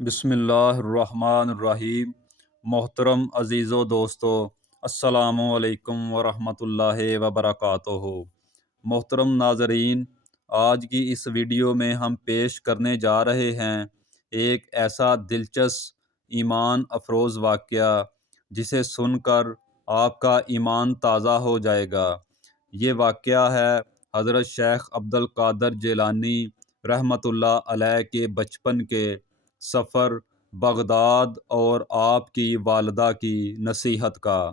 بسم اللہ الرحمن الرحیم۔ محترم عزیز و دوستو، السلام علیکم ورحمۃ اللہ وبرکاتہ۔ محترم ناظرین، آج کی اس ویڈیو میں ہم پیش کرنے جا رہے ہیں ایک ایسا دلچسپ ایمان افروز واقعہ جسے سن کر آپ کا ایمان تازہ ہو جائے گا۔ یہ واقعہ ہے حضرت شیخ عبد القادر جیلانی رحمۃ اللہ علیہ کے بچپن کے سفر بغداد اور آپ کی والدہ کی نصیحت کا،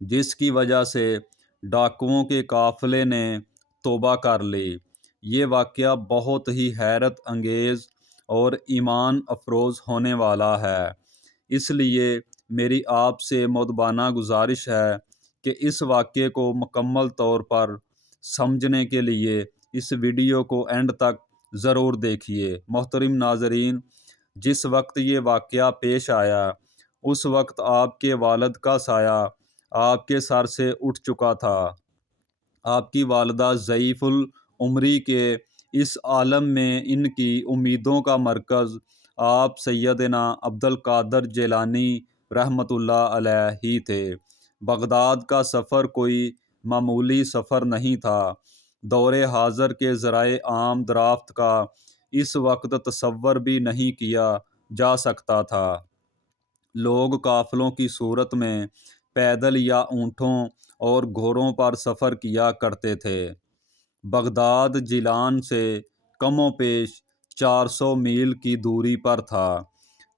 جس کی وجہ سے ڈاکوؤں کے قافلے نے توبہ کر لی۔ یہ واقعہ بہت ہی حیرت انگیز اور ایمان افروز ہونے والا ہے، اس لیے میری آپ سے مؤدبانہ گزارش ہے کہ اس واقعے کو مکمل طور پر سمجھنے کے لیے اس ویڈیو کو اینڈ تک ضرور دیکھیے۔ محترم ناظرین، جس وقت یہ واقعہ پیش آیا اس وقت آپ کے والد کا سایہ آپ کے سر سے اٹھ چکا تھا۔ آپ کی والدہ ضعیف العمری کے اس عالم میں ان کی امیدوں کا مرکز آپ سیدنا عبد القادر جیلانی رحمۃ اللہ علیہ ہی تھے۔ بغداد کا سفر کوئی معمولی سفر نہیں تھا۔ دور حاضر کے ذرائع عام دریافت کا اس وقت تصور بھی نہیں کیا جا سکتا تھا۔ لوگ قافلوں کی صورت میں پیدل یا اونٹوں اور گھوڑوں پر سفر کیا کرتے تھے۔ بغداد جیلان سے کم و بیش 400 میل کی دوری پر تھا۔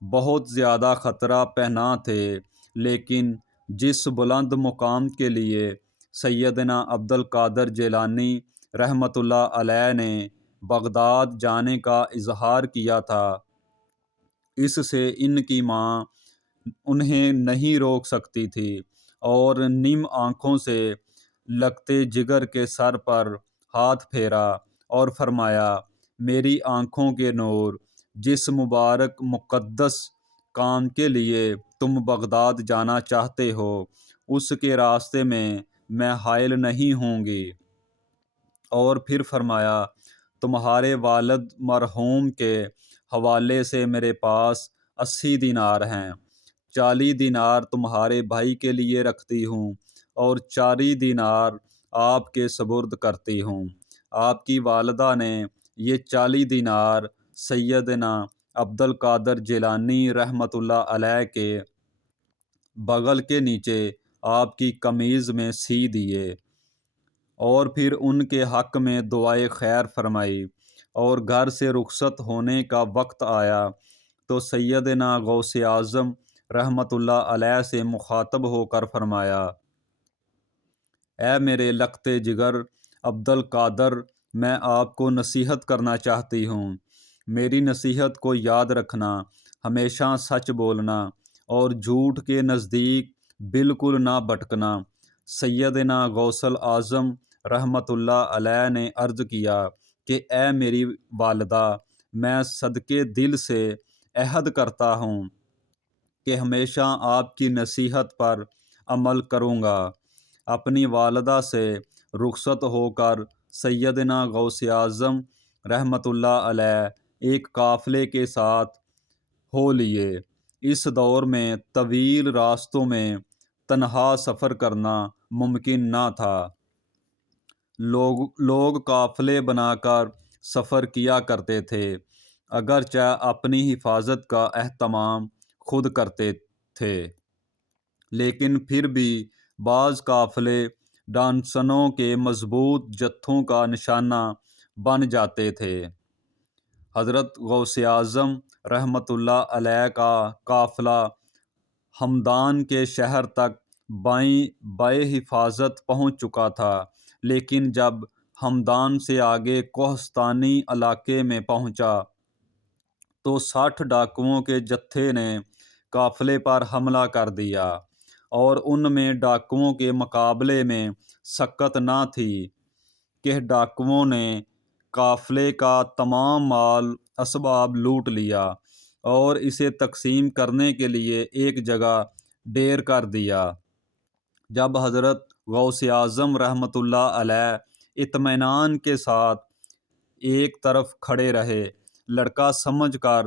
بہت زیادہ خطرہ پہنا تھے، لیکن جس بلند مقام کے لیے سیدنا عبد القادر جیلانی رحمۃ اللہ علیہ نے بغداد جانے کا اظہار کیا تھا، اس سے ان کی ماں انہیں نہیں روک سکتی تھی اور نم آنکھوں سے لگتے جگر کے سر پر ہاتھ پھیرا اور فرمایا، میری آنکھوں کے نور، جس مبارک مقدس کام کے لیے تم بغداد جانا چاہتے ہو اس کے راستے میں حائل نہیں ہوں گی۔ اور پھر فرمایا، تمہارے والد مرحوم کے حوالے سے میرے پاس 80 دینار ہیں، 40 دینار تمہارے بھائی کے لیے رکھتی ہوں اور 40 دینار آپ کے سپرد کرتی ہوں۔ آپ کی والدہ نے یہ 40 دینار سیدنا عبد القادر جیلانی رحمۃ اللہ علیہ کے بغل کے نیچے آپ کی قمیض میں سی دیے اور پھر ان کے حق میں دعائے خیر فرمائی۔ اور گھر سے رخصت ہونے کا وقت آیا تو سیدنا غوث اعظم رحمۃ اللہ علیہ سے مخاطب ہو کر فرمایا، اے میرے لختے جگر عبد القادر، میں آپ کو نصیحت کرنا چاہتی ہوں۔ میری نصیحت کو یاد رکھنا، ہمیشہ سچ بولنا اور جھوٹ کے نزدیک بالکل نہ بھٹکنا۔ سیدنا غوث اعظم رحمۃ اللہ علیہ نے عرض کیا کہ اے میری والدہ، میں صدقے دل سے عہد کرتا ہوں کہ ہمیشہ آپ کی نصیحت پر عمل کروں گا۔ اپنی والدہ سے رخصت ہو کر سیدنا غوث اعظم رحمۃ اللہ علیہ ایک قافلے کے ساتھ ہو لیے۔ اس دور میں طویل راستوں میں تنہا سفر کرنا ممکن نہ تھا۔ لوگ قافلے بنا کر سفر کیا کرتے تھے، اگرچہ اپنی حفاظت کا اہتمام خود کرتے تھے، لیکن پھر بھی بعض قافلے ڈانسنوں کے مضبوط جتھوں کا نشانہ بن جاتے تھے۔ حضرت غوث اعظم رحمۃ اللہ علیہ کا قافلہ ہمدان کے شہر تک بائیں حفاظت پہنچ چکا تھا، لیکن جب ہمدان سے آگے کوہستانی علاقے میں پہنچا تو 60 ڈاکوؤں کے جتھے نے قافلے پر حملہ کر دیا اور ان میں ڈاکوؤں کے مقابلے میں سکت نہ تھی کہ ڈاکوؤں نے قافلے کا تمام مال اسباب لوٹ لیا اور اسے تقسیم کرنے کے لیے ایک جگہ ڈھیر کر دیا۔ جب حضرت غوث اعظم رحمۃ اللہ علیہ اطمینان کے ساتھ ایک طرف کھڑے رہے، لڑکا سمجھ کر